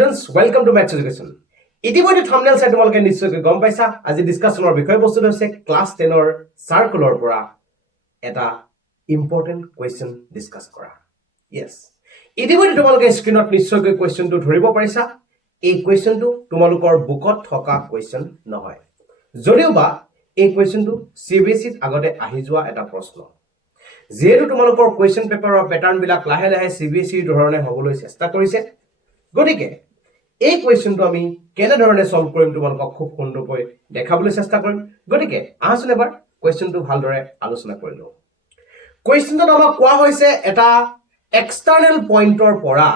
students, welcome to Maths Education. ইতিমধ্যে thumbnail চাই তোমালোকে নিশ্চয়কৈ গম পাইছা আজি ডিসকাশনৰ বিষয়বস্তুটো হৈছে ক্লাস 10 ৰ সাৰ্কুলৰ পৰা এটা ইম্পৰ্টেন্ট কোৱেশ্চন ডিসকাস কৰা yes ইতিমধ্যে তোমালোকে স্ক্ৰিনত নিশ্চয়কৈ কোৱেশ্চনটো ধৰিব পাৰিছা এই কোৱেশ্চনটো তোমালোকৰ বুকত থকা কোৱেশ্চন নহয় যদিওবা এই কোৱেশ্চনটো সিবিএসইত আগতে আহি যোৱা এটা প্ৰশ্ন যেহেতু তোমালোকৰ কোৱেশ্চন পেপাৰৰ প্যাটাৰ্ন বিলাক লাহে লাহে সিবিএসইৰ ধৰণে হ'বলৈ চেষ্টা কৰিছে গতিকে এই কোৱেশ্চনটো আমি কেনে ধৰণে সলভ কৰিম তোমালোকক খুব সুন্দৰকৈ দেখাবলৈ চেষ্টা কৰিম গতিকে আহচোন এবাৰ কোৱেশ্চনটো ভালদৰে আলোচনা কৰি লওঁ কোৱেশ্চনটো আমাক কোৱা হৈছে এটা এক্সটাৰ্নেল পইণ্টৰ পৰা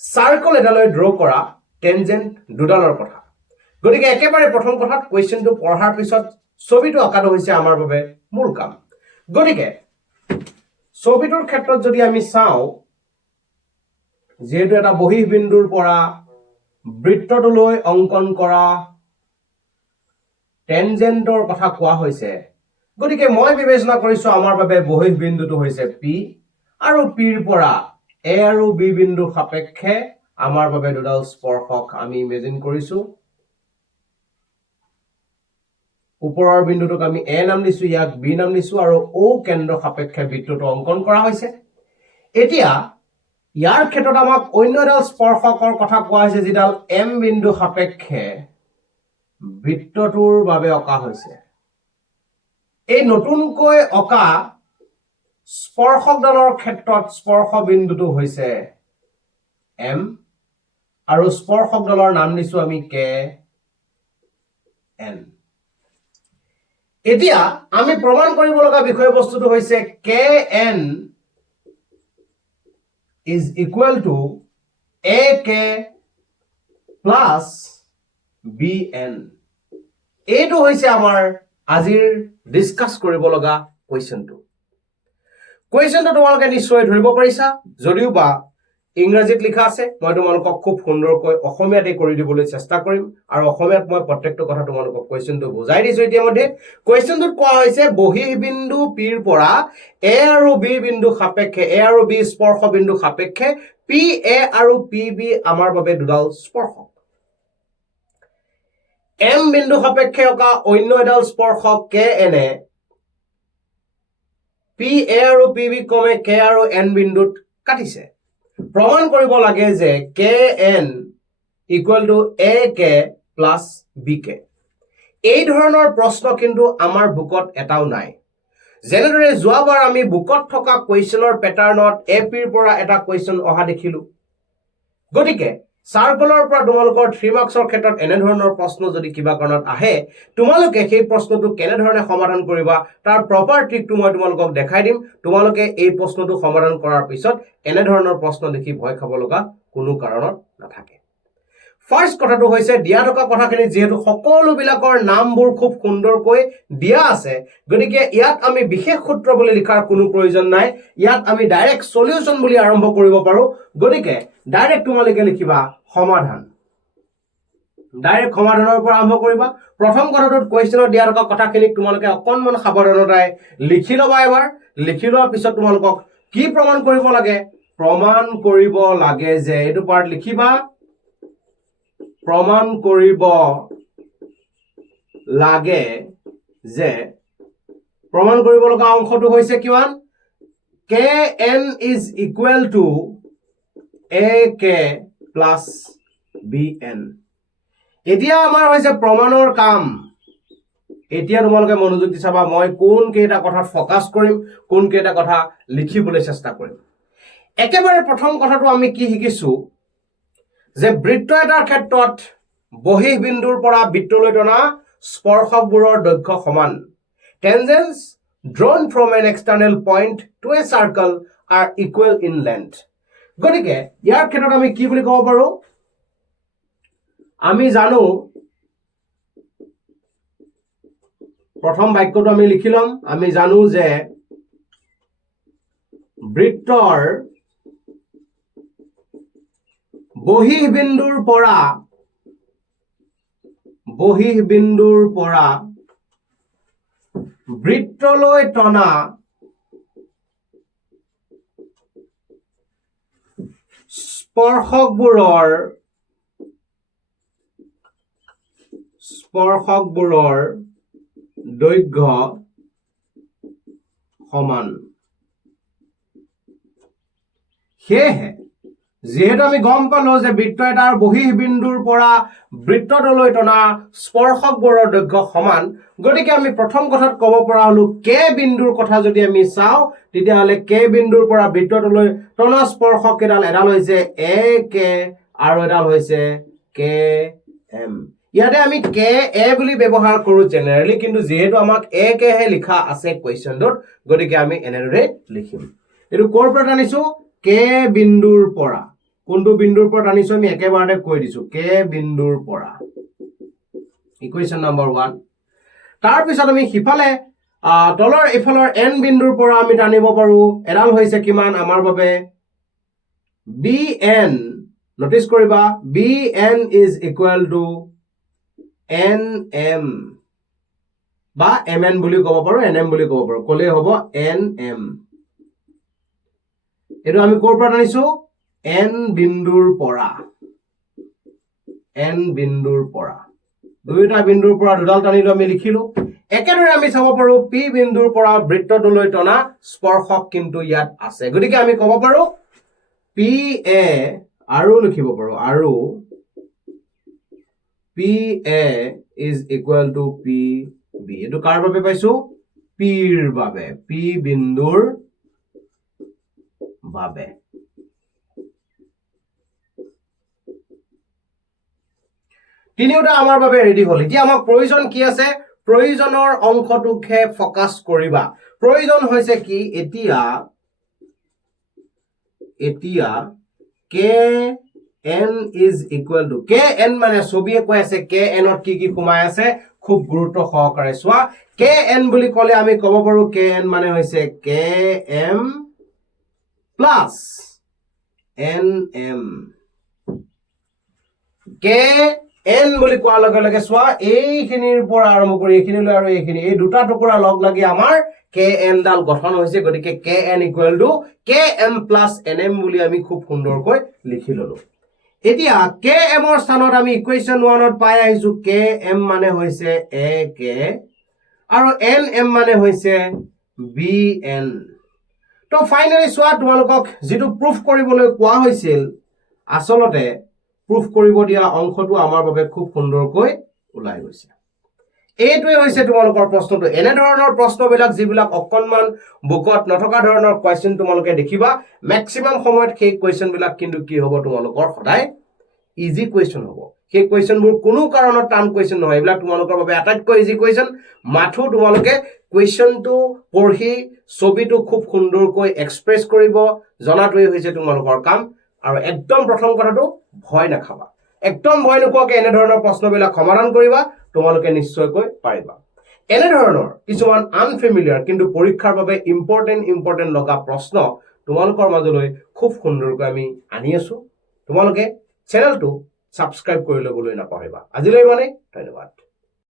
সাৰ্কেল এডালৈ ড্ৰ কৰা টেনজেন্ট দুডালৰ কথা গতিকে একেবাৰে প্ৰথম কথাত কোৱেশ্চনটো পঢ়াৰ পিছত ছবিটো আঁকাটো হৈছে আমাৰ বাবে মূল কাম গতিকে ছবিটোৰ ক্ষেত্ৰত যদি আমি চাওঁ যেহেতু এটা বহিঃ বিন্দুৰ পৰা বৃত্তটোলৈ অঙ্কন কৰা টেনজেন্টৰ কথা কোৱা হৈছে গতিকে মই বিবেচনা কৰিছো আমাৰ বাবে বহিঃ বিন্দুটো হৈছে পি আৰু পিৰ পৰা এ আৰু বি বিন্দু সাপেক্ষে আমাৰ বাবে দুডাল স্পৰ্শক আমি ইমেজিন কৰিছো ওপৰৰ বিন্দুটোক আমি এ নাম দিছো ইয়াক বি নাম দিছো আৰু ও কেন্দ্ৰ সাপেক্ষে বৃত্তটো অঙ্কন কৰা হৈছে এতিয়া ইয়াৰ ক্ষেত্ৰত আমাক অন্য এডাল স্পৰ্শকৰ কথা কোৱা হৈছে যিডাল এম বিন্দু সাপেক্ষে বৃত্তটোৰ বাবে অকা হৈছে এই নতুনকৈ অকা স্পৰ্শকডালৰ ক্ষেত্ৰত স্পৰ্শ বিন্দুটো হৈছে এম আৰু স্পৰ্শকডালৰ নাম দিছো আমি কে এন এতিয়া আমি প্ৰমাণ কৰিব লগা বিষয়বস্তুটো হৈছে K N is equal to AK plus BN. এইটো হৈছে আমাৰ আজিৰ ডিসকাস কৰিব লগা কোৱেশ্চনটো তোমালোকে নিশ্চয় ধৰিব পাৰিছা যদিও বা ইংৰাজীত লিখা আছে মই তোমালোকক খুব সুন্দৰকৈ অসমীয়াতে কৰি দিবলৈ চেষ্টা কৰিম আৰু অসমীয়াত মই প্ৰত্যেকটো কথা তোমালোকক কোৱেশ্চনটো বুজাই দিছো ইতিমধ্যে কোৱেশ্চনটোত কোৱা হৈছে বহিঃ বিন্দু পিৰ পৰা এ আৰু বি বিন্দু সাপেক্ষে এ আৰু বি স্পৰ্শ বিন্দু সাপেক্ষে পি এ আৰু পি বি আমাৰ বাবে দুডাল স্পৰ্শক এম বিন্দু সাপেক্ষে অকা অন্য এডাল স্পৰ্শক কে এনে পি এ আৰু পি বি কমে কে আৰু এন বিন্দুত কাটিছে প্ৰমাণ কৰিব লাগে যে K N equal to A K plus B K এই ধৰণৰ প্ৰশ্ন কিন্তু আমাৰ বুকত এটাও নাই যেনেদৰে যোৱাবাৰ আমি বুকত থকা কোৱেশ্চনৰ প্যাটাৰ্ণত এ পিৰ পৰা এটা কোৱেশ্চন অহা দেখিলো গতিকে সাৰ্কেলৰ পৰা তোমালোকৰ 3 মাৰ্কছৰ ক্ষেত্ৰত এনে ধৰণৰ প্ৰশ্ন যদি কিবা কাৰণত আহে তোমালোকে সেই প্ৰশ্নটো কেনে ধৰণে সমাধান কৰিবা তাৰ প্ৰপাৰ ট্ৰিকটো মই তোমালোকক দেখাই দিম তোমালোকে এই প্ৰশ্নটো সমাধান কৰাৰ পিছত এনে ধৰণৰ প্ৰশ্ন দেখি ভয় খাব লগা কোনো কাৰণত নাথাকে ফাৰ্স্ট কথাটো হৈছে দিয়া থকা কথাখিনি যেহেতু সকলো বিলাকৰ নামবোৰ খুব সুন্দৰকৈ দিয়া আছে গতিকে ইয়াত আমি বিশেষ সূত্ৰ বুলি লিখাৰ কোনো প্ৰয়োজন নাই ইয়াত আমি ডাইৰেক্ট সলিউশন বুলি আৰম্ভ কৰিব পাৰো গতিকে ডাইৰেক্ট তোমালোকে লিখিবা সমাধান ডাইৰেক্ট সমাধানৰ পৰা আৰম্ভ কৰিবা প্ৰথম কথাটোত কোৱেশ্চনত দিয়া থকা কথাখিনি তোমালোকে অকনমান সাৱধানতাই লিখি লবা এবাৰ লিখি লোৱাৰ পিছত তোমালোকক কি প্ৰমাণ কৰিব লাগে যে এইটো পাৰ্ট লিখিবা প্ৰমাণ কৰিব লাগে যে প্ৰমাণ কৰিব লগা অংশটো হৈছে কিমান K N is equal to A K plus B N এতিয়া আমাৰ হৈছে প্ৰমাণৰ কাম এতিয়া তোমালোকে মনোযোগ দি চাবা মই কোন কেইটা কথাত ফোকাস কৰিম কোন কেইটা কথা লিখিবলৈ চেষ্টা কৰিম একেবাৰে প্ৰথম কথাটো আমি কি শিকিছো যে বৃত্ত এটাৰ ক্ষেত্ৰত বহিঃ বিন্দুৰ পৰা বৃত্তলৈ টনা স্পৰ্শকবোৰৰ দৈৰ্ঘ্য সমান টেনজেন্টস drawn from an external point to a circle are equal in length গতিকে ইয়াৰ ক্ষেত্ৰত আমি কি বুলি ক'ব পাৰো আমি জানো প্ৰথম বাক্যটো আমি লিখি লম আমি জানো যে বৃত্তৰ বহিঃ বিন্দুৰ পৰা বৃত্তলৈ টনা স্পৰ্শকবোৰৰ স্পৰ্শকবোৰৰ দৈৰ্ঘ্য সমান সেয়েহে যেহেতু আমি গম পালো যে বৃত্ত এটাৰ বহিঃ বিন্দুৰ পৰা বৃত্তটোলৈ টনা স্পৰ্শকবোৰৰ দৈৰ্ঘ্য সমান গতিকে আমি প্ৰথম কথাত ক'ব পৰা হলো কে বিন্দুৰ কথা যদি আমি চাওঁ তেতিয়াহ'লে কে বিন্দুৰ পৰা বৃত্তটোলৈ টনা স্পৰ্শক কেইডাল এডাল হৈছে এ কে আৰু এডাল হৈছে কে এম ইয়াতে আমি কে এ বুলি ব্যৱহাৰ কৰো জেনেৰেলি কিন্তু যেহেতু আমাক এ কে হে লিখা আছে কোৱেশ্চনটোত গতিকে আমি এনেদৰে লিখিম এটো ক'ৰ পৰা আনিছো কে বিন্দুৰ পৰা কোনটো বিন্দুৰ পৰা আনিছো আমি একেবাৰতে কৈ দিছো কে বিন্দুৰ পৰা ইকুৱেশ্যন নম্বৰ 1 তাৰ পিছত আমি হিফালে তলৰ ইফালৰ n বিন্দুৰ পৰা আমি টানিব পাৰো এডাল হৈছে কিমান আমাৰ বাবে bn নটিস কৰিবা bn is equal to nm বা mn বুলি ক'ব পাৰো nm বুলি ক'ব পাৰো ক'লে হ'ব nm এটো আমি ক'ৰ পৰা আনিছো n বিন্দুৰ পৰা দুইটা বিন্দুৰ পৰা দুডাল টানিলো আমি লিখিলো একেদৰে আমি চাব পাৰো p বিন্দুৰ পৰা বৃত্তটোলৈ টনা স্পৰ্শক কিন্তু ইয়াত আছে গতিকে আমি ক'ব পাৰো pa আৰু লিখিব পাৰো আৰু pa is equal to pb এটো কাৰ বাবে পাইছো p ৰ বাবে p বিন্দুৰ বাবে তিনিওটা আমাৰ বাবে ৰেডি হ'ল এতিয়া আমাক প্ৰয়োজন কি আছে প্ৰয়োজনৰ অংশটোকে ফোকাস কৰিবা প্ৰয়োজন হৈছে কি এতিয়া kn is equal to kn মানে ছবিয়ে কৈ আছে kn ত কি সোমাই আছে খুব গুৰুত্ব সহকাৰে চোৱা kn বুলি ক'লে আমি ক'ব পাৰো kn মানে হৈছে km plus nm kn বুলি কোৱাৰ লগে লগে চোৱা এইখিনিৰ পৰা আৰম্ভ কৰি এইখিনিলৈ আৰু এইখিনি এই দুটা টুকুৰা লগ লাগি আমাৰ kn ডাল গঠন হৈছে গতিকে kn equal to km plus nm বুলি আমি খুব সুন্দৰকৈ লিখি ললো এতিয়া km ৰ স্থানত আমি ইকুৱেশ্যন 1 ত পাই আহিছো km মানে হৈছে ak আৰু nm মানে হৈছে bn তো ফাইনালি চোৱা তোমালোকক যেটো প্ৰুফ কৰিবলৈ কোৱা হৈছিল আসলতে প্ৰুফ কৰিব দিয়া অংশটো আমাৰ বাবে খুব সুন্দৰকৈ ওলাই গৈছে এইটোৱে হৈছে তোমালোকৰ প্ৰশ্নটো এনে ধৰণৰ প্ৰশ্নবিলাক যিবিলাক অকনমান বুকত নথকা ধৰণৰ কোৱেশ্চন তোমালোকে দেখিবা ম্যাক্সিমাম সময়ত সেই কোৱেশ্চনবিলাক কিন্তু কি হ'ব তোমালোকৰ সদায় ইজি কোৱেশ্চন হ'ব সেই কোৱেশ্চনবোৰ কোনো কাৰণত টান কোৱেশ্চন নহয় এইবিলাক তোমালোকৰ বাবে আটাইতকৈ ইজি কোৱেশ্চন মাথো তোমালোকে কোৱেশ্চনটো পঢ়ি ছবিটো খুব সুন্দৰকৈ এক্সপ্ৰেছ কৰিব জনাটোই হৈছে তোমালোকৰ কাম আৰু একদম প্ৰথম কথাটো ভয় নাখাবা একদম ভয় নোখোৱাকে এনে ধৰণৰ প্ৰশ্নবিলাক সমাধান কৰিবা তোমালোকে নিশ্চয়কৈ পাৰিবা এনে ধৰণৰ কিছুমান আনফেমিলিয়াৰ কিন্তু পৰীক্ষাৰ বাবে ইম্পৰ্টেন্ট লগা প্ৰশ্ন তোমালোকৰ মাজলৈ খুব সুন্দৰকৈ আমি আনি আছো তোমালোকে চেনেলটো সাবস্ক্ৰাইব কৰি ল'বলৈ নাপাহৰিবা আজিলৈ মানে ধন্যবাদ